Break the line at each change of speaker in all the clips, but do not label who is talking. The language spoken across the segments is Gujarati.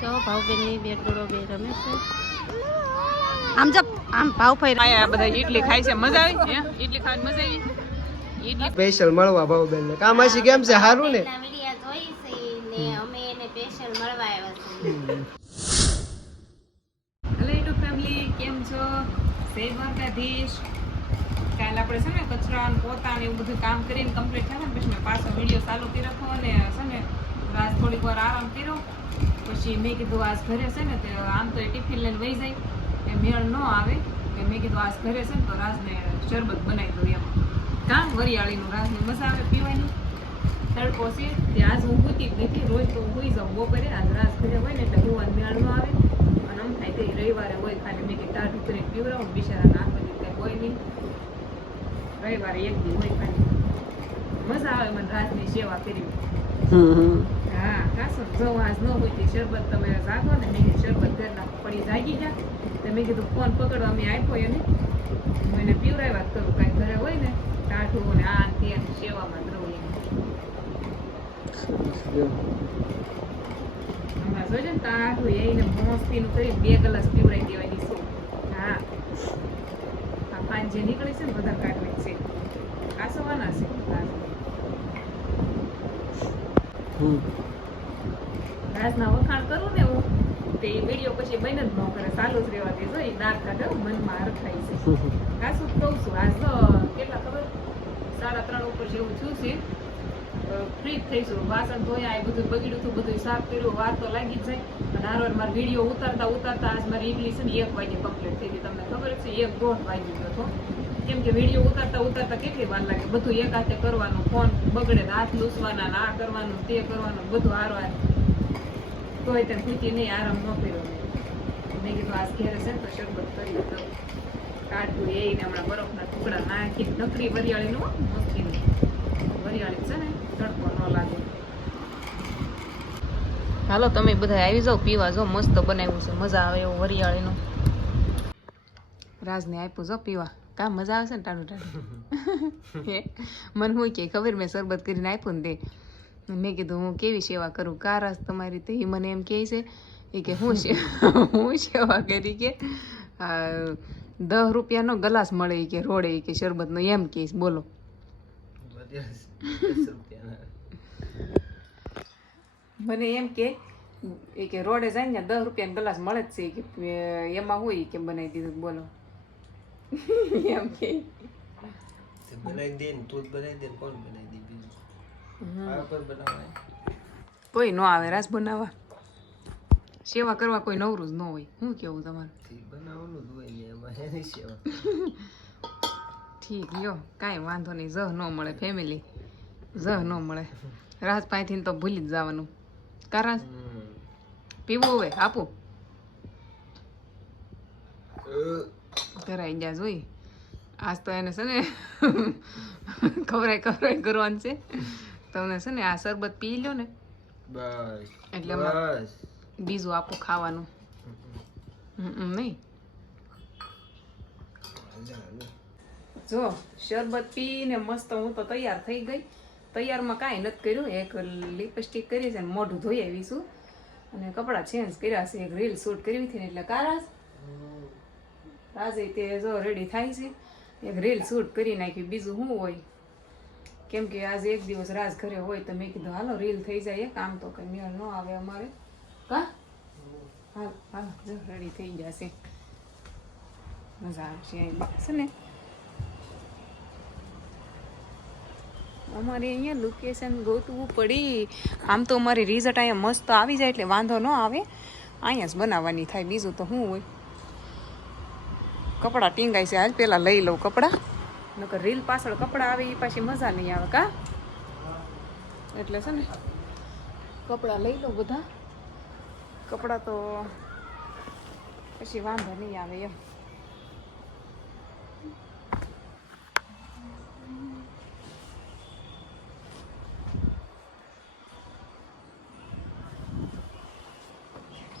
જો ભાવબેનની બે ડોળો બે રમે છે. આમ જો આમ ભાવ ફઈ
આ બધા ઈડલી ખાય છે મજા આવી? હે? ઈડલી ખાવાની મજા આવી? ઈડલી
સ્પેશિયલ મળવા ભાવબેન ને કામ હશે કેમ છે? સારું ને?
છે ને અમે એને સ્પેશિયલ મળવા આવ્યા છે
હેલો યુટ્યુબ ફેમિલી કેમ છો? જય દ્વારકાધીશ. કાલ આપણે છે ને કચરા ને પોતા ને એવું બધું કામ કરીને કમ્પ્લીટ થાય ને પછી મેં પાછો વીડિયો ચાલુ કરી રાખો અને છે ને રાત થોડીક વાર આરામ કર્યો. પછી મેં કીધું આજ ઘરે છે ને, તે આમ તો એ ટિફિન લઈને વહી જાય. એ મેળ ન આવે. કે મેં કીધું આજ ઘરે છે ને, તો રાજને શરબત બનાવી દઉં એમ. કાં વરિયાળીનું, રાજને મજા આવે પીવાની. તડકો છે, તે હું ભૂતી નથી રોજ તો હોઈ જાઉં બપોરે, આજ રાસ ઘરે હોય ને, એટલે હોવાનું મેળ ન આવે. અને આમ થાય તે રવિવારે હોય ખાલી મેં કે ટાઢું કરીને પીવડાવું બિચારા નાખ બધી કંઈ હોય નહીં. રવિવારે એક દી હોય ખાલી. મજા આવે મને રાતની સેવા કરી. હા કાસો જો આજ ન હોય તે શરબત તમે જાગો ને મેં શરબત શરબત ઘરના પડી જાગી જા તો મેં કીધું ફોન પકડવા મેં આપ્યો એને. હું એને પીવરાય જ કરું. કાંઈ ઘરે હોય ને કાઠું ને આ ને તે સેવામાં એમ. હમણાં જોજો ને ટાઢું એને મોસ્તીનું કરી બે ગ્લાસ પીવડાવી દેવાની છે. હા. આ પાન જે નીકળી છે ને બધા કાઢવી છે. કાસવાના છે. રાજના વખાણ કરું ને હું તે વીડિયો પછી બન જ ન કરે ચાલુ જ રહેવા દે જો દાંત કાઢે હો, મનમાં હરખાય છે. કાસું જ કહું છું આજ તો કેટલા ખબર? સાડા ત્રણ ઉપર જેવું થયું છે. ફ્રી થઈશું વાસણ ધોયા એ બધું બગડ્યું હતું બધું સાફ કર્યું વાર તો લાગી જ જાય. અને હારવાર મારા વીડિયો ઉતારતા ઉતારતા આજ મારી ઇંગ્લિશ ને એક વાગે કમ્પ્લીટ થઈ ગઈ. તમને ખબર છે એક દોઢ વાગી ગયો હતો. કેમ કે વીડિયો ઉતારતા ઉતારતા કેટલી વાર લાગે? બધું એક હાથે કરવાનું ફોન બગડે હાથ લૂસવાના ના કરવાનું, તે કરવાનું, બધું હારવાર. તોય તે ખૂટી નહીં, આરામ ન કર્યો મેં. કીધું, આજ ઘેરે છે તો શરબત કરી દઉં. કાઢું એ હમણાં બરફના ટુકડા નાખી નકરી વરિયાળીનું મસ્તીનું વરિયાળી છે ને, તડકો ન લાગે. હાલો, તમે બધા આવી જાઓ, પીવા જો મસ્ત બનાવ્યું છે, મજા આવે એવું વરિયાળીનું. રાજને આપ્યું જો પીવા. કા મજા આવશે ને ટાણું ટાણું હે? મને હું કે ખબર મેં શરબત કરીને આપ્યું ને તે. મેં કીધું હું કેવી સેવા કરું? કા રાસ તમારી તે. મને એમ કહે છે એ કે હું હું સેવા કરી કે દસ રૂપિયાનો ગ્લાસ મળે કે રોડે કે શરબતનો. એમ કહીશ બોલો. મને એમ કે એ કે રોડે જાય ને દસ રૂપિયાનો ગ્લાસ મળે જ છે. કે એમાં હોય ઈ કે બનાવી દીધું બોલો. એમ કે
બનાવી દે ને તું બનાવી દે કોણ બનાવી દે બીજું આ પર બનાવાય
કોઈ ન આવે રાસ બનાવવા સેવા કરવા કોઈ નવરું જ ન હોય શું કેવું તમારું
બનાવવાનું જ હોય ને એમાં એની સેવા
ઠીક યો કાંઈ વાંધો નહીં જહ ન મળે ફેમિલી જહ ન મળે રાત પાસેથી તો ભૂલી જ જવાનું કારણ પીવું હવે આપું કરાઈ ગયા જોઈ આજ તો એને છે ને ખવરાય ખવરાય કરવાનું છે. તમને છે ને આ શરબત પી લ્યો ને.
બસ
એટલે બીજું આપું ખાવાનું. નહીં. જો શરબત પીને મસ્ત હું તો તૈયાર થઈ ગઈ. તૈયારમાં કાંઈ નથી કર્યું. એક લિપસ્ટિક કરી છે ને મોઢું ધોઈ આવીશું અને કપડાં ચેન્જ કર્યા છે. એક રીલ શૂટ કરવી હતી ને એટલે કારાસ આજે તે જો રેડી થાય છે, એક રીલ શૂટ કરી નાખી બીજું શું હોય? કેમ કે આજે એક દિવસ રાજ ઘરે હોય તો મેં કીધું, હાલો રીલ થઈ જાય કામ તો કઈ મેળ ન આવે અમારે. કા? હાલ હાલ, જો રેડી થઈ જશે. મજા આવશે છે ને? અમારે અહીંયા લોકેશન ગોતવું પડી. આમ તો અમારી રિઝલ્ટ અહીંયા મસ્ત આવી જાય, એટલે વાંધો ન આવે. અહીંયા જ બનાવવાની થાય, બીજું તો શું હોય? કપડાં ટીંગાય છે. હાલ પેલા લઈ લઉં કપડાં. નકર રીલ પાછળ કપડાં આવે એ પાછી મજા નહીં આવે કા? એટલે છે ને, કપડાં લઈ લઉં બધા. કપડાં તો પછી વાંધો નહીં આવે એમ.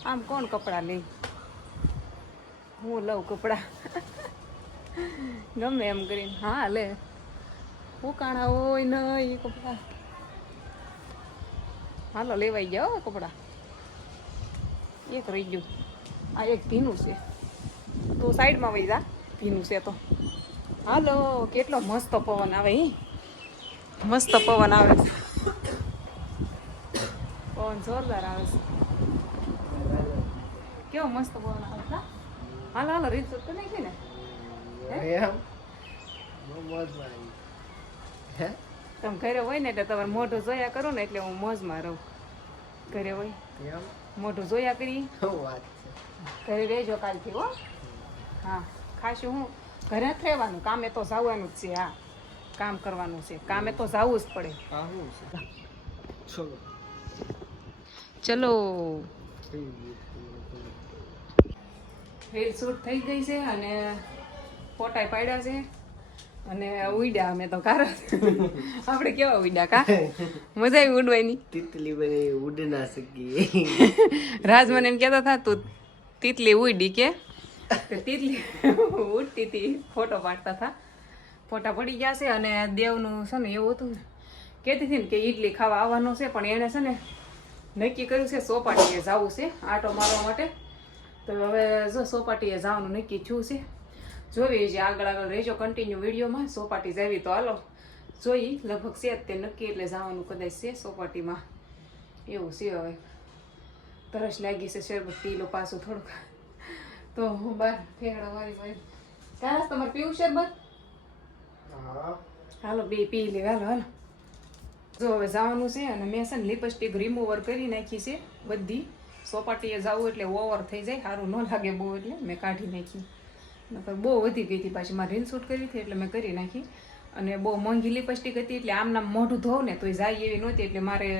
આમ કોણ કપડાં લે? હું લઉં કપડાં. ગમે એમ કરીને. હા, લે. ઉકાણા હોય નહીં કપડાં. હાલો, લેવાઈ ગયા કપડાં. એક રહી ગયું. આ એક ભીનું છે. તો સાઈડમાં વહી જા. ભીનું છે તો. હાલો, કેટલો મસ્ત પવન આવે હી. મસ્ત પવન આવે. છે પવન જોરદાર આવે છે. કેવો મસ્ત પવન આવે? હાલો હાલો રીત તો નહીં ગઈ ને.
એમ? બહુ મોજમાં આવી. હે?
તમે ઘરે હોય ને એટલે તમારે મોઢું જોયા કરો ને એટલે હું મોજમાં રહું. ઘરે હોય?
એમ?
મોઢું જોયા કરી?
વાત છે?
ઘરે રહેજો કાલથી હો. હા ખાશું હું ઘરે જ રહેવાનું. કામે તો જવાનું જ છે હા. કામ કરવાનું છે. કામે તો જવું જ પડે.
ચલો.
રીલ શૂટ થઈ ગઈ છે અને ફોટા પાડ્યા છે. અને ઉડ્યા અમે તો કાર આપણે કેવા ઉડ્યા કા? મજા આવી ઉડવાની.
તિતલી બને ઉડ ના શકી
રાજ મને એમ કહેતા હતા તું તીતલી ઉડી કે? તિતલી તીતલી ઉડતી હતી ફોટો પાડતા હતા. ફોટા પડી ગયા છે અને દેવનું છે ને એવું હતું. કહેતી હતી ને કે ઈડલી ખાવા આવવાનું છે પણ એણે છે ને નક્કી કર્યું છે સોપાટીએ જવું છે આટો મારવા માટે. તો હવે જો સોપાટીએ જવાનું નક્કી થયું છે જોવી છે આગળ આગળ રહેજો કન્ટિન્યુ વિડીયોમાં સોપાટી જાવી તો હાલો. જોઈ લગભગ છે જ તે નક્કી એટલે જવાનું કદાચ છે સોપાટીમાં. એવું છે હવે. તરસ લાગી છે શરબત પી લો પાછું થોડુંક. તો હું બાર ફેરડા મારી મારી તારસ તમારે પીવું શરબત? હાલો બે પી લે હાલો હાલો. જો હવે જવાનું છે અને મેં છે ને લિપસ્ટિક રિમૂવર કરી નાખી છે બધી. સોપાટીએ જવું એટલે ઓવર થઈ જાય સારું ન લાગે બહુ એટલે મેં કાઢી નાખી. નકર બહુ વધી ગઈ હતી પાછી મારે રીલ શૂટ કરી હતી એટલે મેં કરી નાખી. અને બહુ મોંઘી લિપસ્ટિક હતી એટલે આમનામ મોઢું ધોવ ને તોય જાય એવી નહોતી એટલે મારે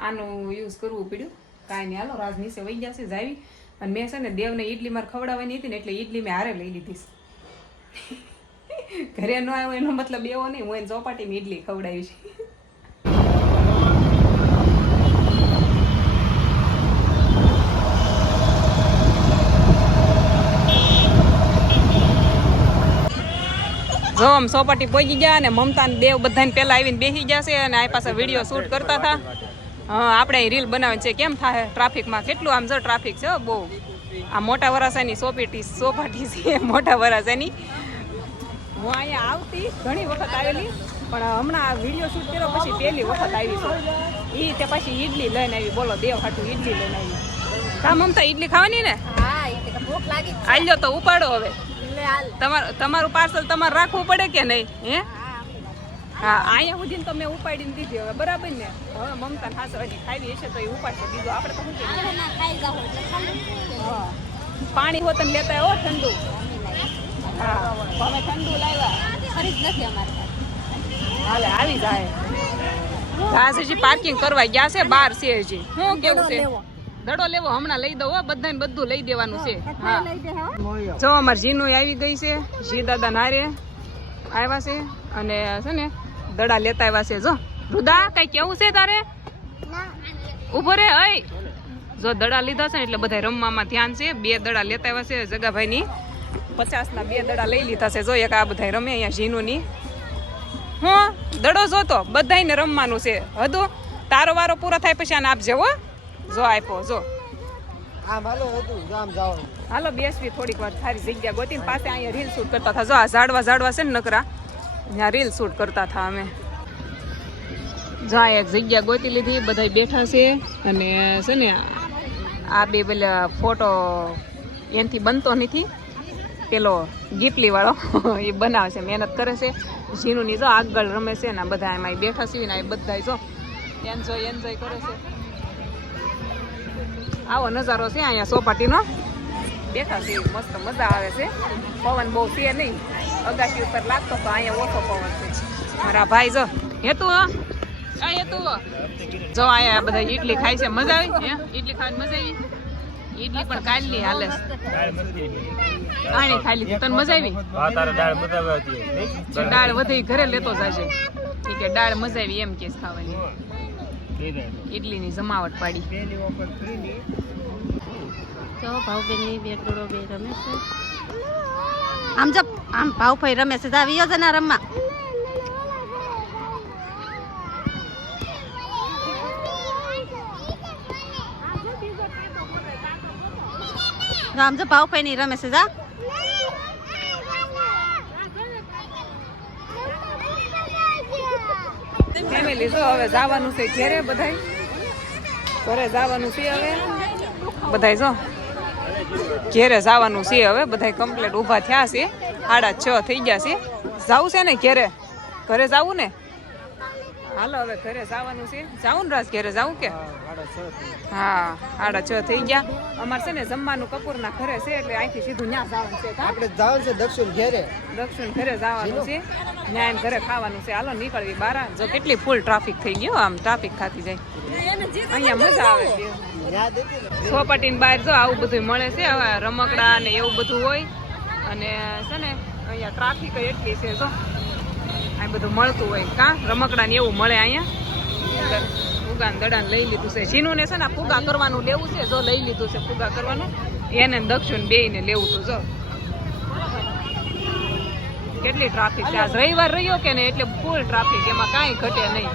આનું યુઝ કરવું પડ્યું. કાંઈ નહીં, હાલો, રાજ નીચે વહી જશે જાવી. અને મેં છે ને દેવને ઈડલી મારે ખવડાવવાની હતી ને એટલે ઈડલી મેં હારે લઈ લીધી ઘરે ન આવ્યો એનો મતલબ એવો નહીં, હું એને ચોપાટીમાં ઈડલી ખવડાવી છે. જો આમ સોપાટી પહોંચી ગયા અને મમતા દેવ બધાને પહેલાં આવીને બેસી ગયા છે અને આ પાસે વીડિયો શૂટ કરતા હતા. હા આપણે અહીં રીલ બનાવવાની છે કેમ થાય ટ્રાફિકમાં કેટલું આમ જો ટ્રાફિક છે બહુ. આ મોટા વરાસાની સોપેટી સોપાટી છે મોટા વરાસાની હું અહીંયા આવતી ઘણી વખત આવેલી પણ હમણાં આ વીડિયો શૂટ કર્યો પછી પહેલી વખત આવી છું. એ તે પછી ઈડલી લઈને આવી બોલો દેવ હાટું ઈડલી લઈને આવી. કા મમતા ઈડલી ખાવાની ને?
હા ભૂખ લાગી
આલ્યો તો ઉપાડો હવે. તમારું તમારું પાર્સલ તમારે રાખવું પડે કે નહીં? હે? હા અહીંયા સુધી તો મેં ઉપાડીને દીધી. હવે બરાબર ને? હવે મમતા ખાસ હજી ખાવી હશે તો એ ઉપાડશે. બીજું આપણે તો શું પાણી
હોત ના
હા. લેતા હો ઠંડુ. હા. ઠંડુ લાવ્યા.
ખરીદ નથી અમારે
હાલે આવી જાય. ઘાસ હજી પાર્કિંગ કરવા ગયા છે બાર છે હજી. હું કેવું છે. દડો લેવો હમણાં લઈ દો બધાને બધું લઈ દેવાનું છે. જો અમાર જીનું આવી ગઈ છે જી દાદા નારે આવ્યા છે અને છે ને દડા લેતા આવ્યા છે. જો રુદા કઈ કેવું છે તારે? ઊભો રે હઈ. જો દડા લીધા છે ને એટલે બધા રમવામાં ધ્યાન છે. બે દડા લેતા આવ્યા છે જગાભાઈ ની પચાસ ના બે દડા લઈ લીધા છે. જો એક આ બધા રમે અહીંયા જીનું ની હું દડો જોતો બધાને રમવાનું છે. હદો તારો વારો પૂરો થાય પછી આને આપજે હો. જો આપ્યો જો.
હાલો
બેસવી થોડીક વાર સારી જગ્યા. ગોતી પાસે અહીંયા રીલ શૂટ કરતા હતા જો આ ઝાડવા ઝાડવા છે ને નકરા ત્યાં રીલ શૂટ કરતા હતા અમે. જ્યાં એક જગ્યા ગોતી લીધી બધા બેઠા છે. અને છે ને આ બે પેલા ફોટો એનથી બનતો નથી. પેલો ગીટલીવાળો એ બનાવે છે મહેનત કરે છે. ઝીનું ની જો આગળ રમે છે ને બધા એમાં બેઠા છે ને એ બધા જો એન્જોય એન્જોય કરે છે. આવો નજારો છે અહીંયા સોપાટીનો. બેઠા છે મસ્ત મજા આવે છે. પવન બહુ છે નહીં. અગાસી ઉપર લાગતો તો અહીંયા ઓછો પવન છે. મારા ભાઈ જો હેતુ હો? આ હેતુ? જો અહીંયા બધા ઈડલી ખાય છે મજા આવી? હે? ઈડલી ખાવાની મજા આવી? ઈડલી પણ કાલની હાલે છે. ખાલી તને મજા આવી?
દાળ બધા
જો દાળ વધી ઘરે લેતો જાય ઈ કે દાળ મજા આવી એમ કેસ ખાવાની. ઈડલીની જમાવટ પાડી.
જો ભાવબેનની બે ટોળો બે રમે છે. આમ જો આમ ભાવભાઈ રમે છે. જાવી યોજના રમવા. તો આમ જો ભાવભાઈ ની રમે છે. જા.
ફેમિલી જો હવે જવાનું છે ઘેરે બધાય. ઘરે જવાનું છે હવે. બધાય જો. ઘેરે જવાનું છે હવે. બધાય કમ્પ્લીટ ઊભા થયા છે. સાડા છ થઈ ગયા છે. જાવું છે ને ઘેરે? ઘરે જાવું ને? હાલો હવે ઘરે જવાનું છે. ને રાજ ઘેરે જાવું કે? હા સાડા છ થઈ ગયા. અમારે છે ને જમવાનું કપૂરના ઘરે છે એટલે અહીંથી સીધું ત્યાં જવાનું છે
આપણે જવાનું છે દક્ષિણ ઘેરે.
દક્ષિણ ઘરે જવાનું છે. ત્યાં એમ ઘરે ખાવાનું છે. હાલો નીકળવી બાર. જો કેટલી ફૂલ ટ્રાફિક થઈ ગયો આમ ટ્રાફિક ખાતી જાય. અહીંયા મજા આવે છે. ચોપાટીની બહાર જો આવું બધું મળે છે હવે રમકડા ને એવું બધું હોય. અને છે ને અહીંયા ટ્રાફિક એટલી છે જો. બધું મળતું હોય કા? રમકડા ને એવું મળે અહીંયા? ફુગા દડાને લઈ લીધું છે. જીનું ને છે ને ફુગા કરવાનું લેવું છે. જો લઈ લીધું છે ફુગા કરવાનું, એને દક્ષિણ બે ને લેવું તું, જો. કેટલી ટ્રાફિક છે? આજ રવિવાર રહ્યો કે ને એટલે ફૂલ ટ્રાફિક એમાં કાંઈ ઘટે નહીં.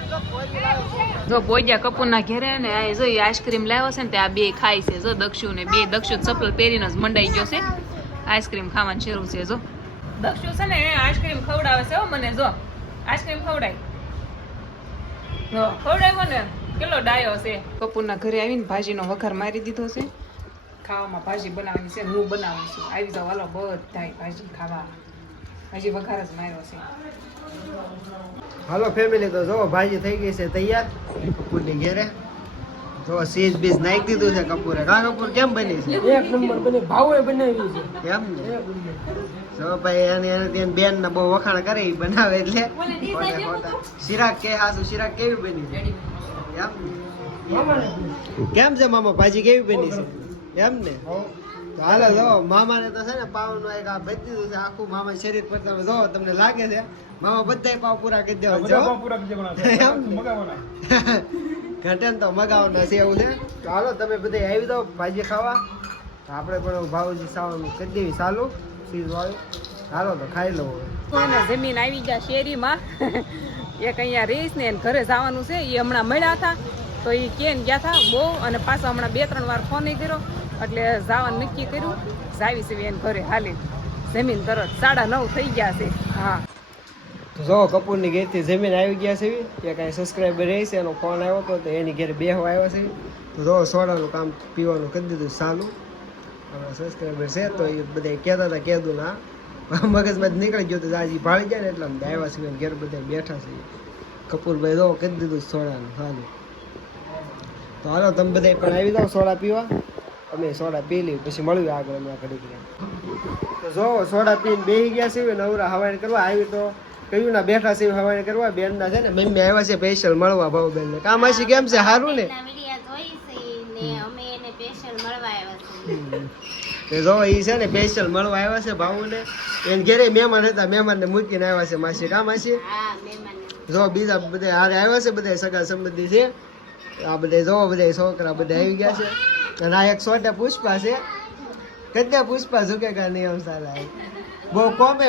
જો બોજા કપૂરના ઘેરે ને આ જો આઈસ્ક્રીમ લાવ્યો છે ને તે આ બે ખાય છે. જો દક્ષુ ને બે, દક્ષુ ચપ્પલ પહેરીને જ મંડાઈ ગયો છે. આઈસ્ક્રીમ ખાવાનું શરૂ છે, જો. દક્ષુ છે ને આઈસ્ક્રીમ ખવડાવે છે મને, જો. આઈસ્ક્રીમ ખવડાય. ખવડાવ્યો ને કેટલો ડાયો છે? કપૂરના ઘરે આવીને ભાજીનો વઘાર મારી દીધો છે. ખાવામાં ભાજી બનાવવાની છે હું બનાવું છું. આવી જાવ હાલો બધાય ભાજી ખાવા. હજી વઘાર જ માર્યો છે.
હાલો ફેમિલી તો જો ભાજી થઈ ગઈ છે તૈયાર. કપૂરની ઘેરે. જો સીઝ બીજ નાખી દીધું છે કપૂરે. કા કપૂર કેમ બની છે?
એક નંબર બની ભાવે બનાવી છે.
કેમ? ને જો ભાઈ એને એને ત્યાં બેન ને બહુ વખાણ કરે ઈ બનાવે એટલે. શિરાક કે હાસુ શિરાક કેવી બની છે? કેમ? કેમ છે મામા? ભાજી કેવી બની છે? એમ ને? તો હાલો જો મામાને તો છે ને પાવનું એક આ ભરી દીધું છે આખું મામા શરીર પર તમે જો તમને લાગે છે. મામા બધાય પાવ પૂરા કરી દેવા છે. હો. ઘટે ને તો મગાવ, નથી એવું છે? ચાલો, તમે બધે આવી દો ભાજી ખાવા. આપણે પણ ભાવજી સાવાનું કરી દેવી ચાલુ. ચીજ વાળું. ચાલો તો ખાઈ લઉં હવે.
જમીન આવી ગયા શેરીમાં. એક અહીંયા રહીશ ને એને ઘરે જવાનું છે એ હમણાં મળ્યા હતા. તો એ કેન ગયા હતા, બહુ, અને પાછા હમણાં બે, ત્રણ વાર ફોન કર્યો. એટલે જવાનું નક્કી કર્યું. જાવી છે એને ઘરે હાલી જમીન તરત સાડા નવ થઈ ગયા છે. હા.
જો કપૂરની ઘેરથી જમીન આવી ગયા છે કે કાંઈ સબસ્ક્રાઈબર રહી છે, એનો ફોન આવ્યો તો એની ઘેર બેહવા આવ્યો છે. તો જો સોડાનું કામ પીવાનું કરી દીધું ચાલુ આપણા સબસ્ક્રાઈબર છે, તો એ બધા કહેતા હતા કહેતું ના મગજમાં નીકળી ગયું તો આજે ભાળી જાય ને એટલે અમે આવ્યા છીએ ઘેર બધા બેઠા છે. કપૂરભાઈ જો કરી દીધું સોડાનું ચાલુ તો હાલો, તમે બધા પણ આવી જાઓ સોડા પીવા. અમે સોડા પી લઈએ, પછી મળ્યું આગળ હમણાં ઘડીક. તો જો સોડા પીને બેસી ગયા છે, નવરા હવાઈ કરવા આવી તો કયું ના બેઠા છે હવાને કરવા બેન ના છે ને મમ્મી આવ્યા છે સ્પેશિયલ મળવા ભાવ બેન ને કામ હશે કેમ છે? સારું ને? જો એ છે ને સ્પેશિયલ મળવા આવ્યા છે. ભાવ ને એને ઘેરે મહેમાન હતા મહેમાન ને મૂકીને આવ્યા છે માસી. કામ માસી જો બીજા બધા હારે આવ્યા છે બધા સગા સંબંધી છે. આ બધા જો બધા છોકરા બધા આવી ગયા છે. અને આ એક સોટા પુષ્પા છે. કદ્યા પુષ્પા ઝુકેગા નિયમ સાલા બહુ કોમે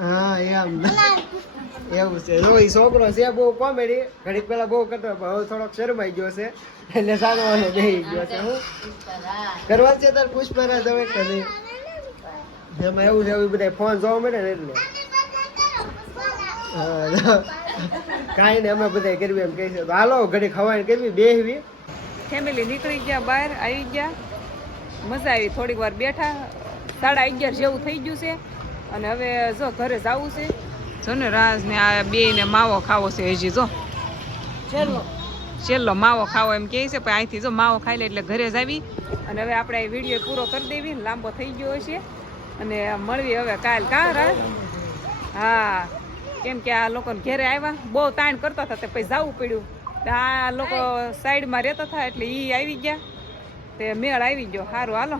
હા, એમ. એવું છે. જો છોકરો છે, બહુ કોમેડી ઘડીક પેલા બહુ કરતો હવે થોડોક શરમાઈ ગયો છે. એટલે સાનો બેહી ગયો છે. હું? કરવા છે તાર પુષ્પરાજ, હવે કે નહીં? એમાં એવું છે એવું બધા ફોન જોવા મળે ને એટલે. કાંઈ ને અમે બધા કરવી એમ કહે હાલો ઘડી ખવાય કરવી બેહવી.
ફેમિલી નીકળી ગયા, બહાર આવી ગયા. મજા આવી, થોડીક વાર બેઠા. સાડા અગિયાર જેવું થઈ ગયું છે. અને હવે જો ઘરે જવું છે જો ને રાજ ને આ બે ને માવો ખાવો છે હજી જો.
છેલ્લો.
છેલ્લો માવો ખાવો એમ કહે છે પણ અહીંથી જો માવો ખાઈ લે એટલે ઘરે જ આવી. અને હવે આપણે આ વીડિયો પૂરો કરી દેવી લાંબો થઈ ગયો હશે. અને મળવી હવે કાલ. કા રાજ? હા. કેમ કે આ લોકોને ઘેરે આવ્યા બહુ તાણ કરતા હતા તે પછી જવું પડ્યું. તો આ લોકો સાઈડમાં રહેતા હતા એટલે એ આવી ગયા. તે મેળ આવી ગયો. સારું હાલો.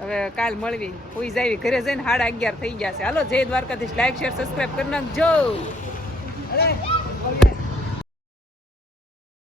હવે કાલ મળવી. કોઈ જાવી ઘરે જઈને સાડા અગિયાર થઈ ગયા છે. હાલો, જય દ્વારકાધીશ. લાઈક શેર સબસ્ક્રાઈબ કરી નાખજો.